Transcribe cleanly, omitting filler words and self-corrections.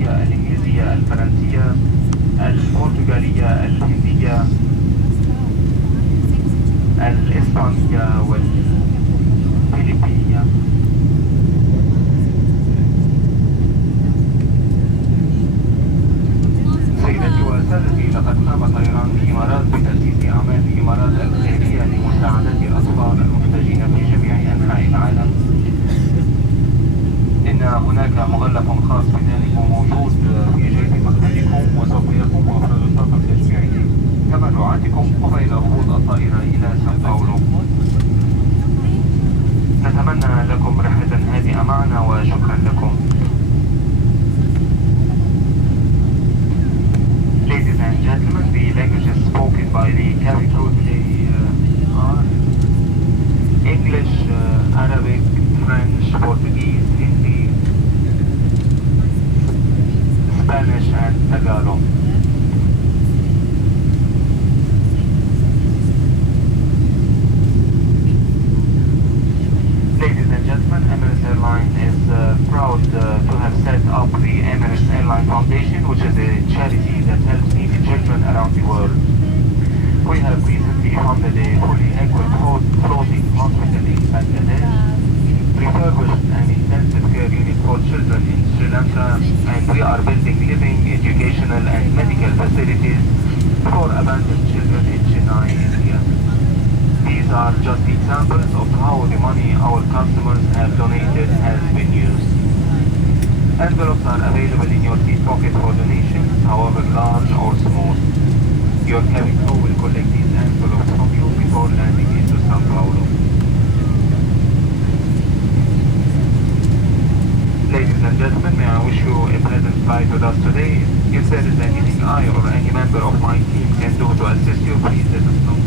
العربية، الإنجليزية، الفرنسية، البرتغالية، الهندية، الإسبانية والفلبينية. سيداتي وسادتي، لقد قام طيران الإمارات بتأسيس أعمال الإمارات الخيرية لمساعدة الأطفال المحتاجين في جميع أنحاء العالم. إن هناك مغلق خاص بذلك موجود في جيب مقعدكم، وسوف يقوم أفراد الطاقم تجميعه تبرعاتكم قبيل هبوط الطائرة إلى ساو باولو. نتمنى لكم رحلة هادئة معنا وشكرا لكم. Ladies and gentlemen, the languages spoken by the cabin crew today are English, Arabic, French, Portuguese, Hindi, Spanish and Tagalog. Ladies and gentlemen, Emirates Airline is proud to have set up the Emirates Airline Foundation, which is a charity that helps needy children around the world. We have recently funded a fully equipped floating hospital in Bangladesh, refurbished an intensive care unit for children in Sri Lanka, and we are building living, educational and medical facilities for abandoned children in Chennai, India. These are just examples of how the money our customers have donated has been used. Envelopes are available in your seat pocket for donations, however large or small. Your cabin crew will collect these envelopes from you before landing into Sao Paulo. Ladies and gentlemen, may I wish you a pleasant flight with us today. If there is anything I or any member of my team can do to assist you, please let us know.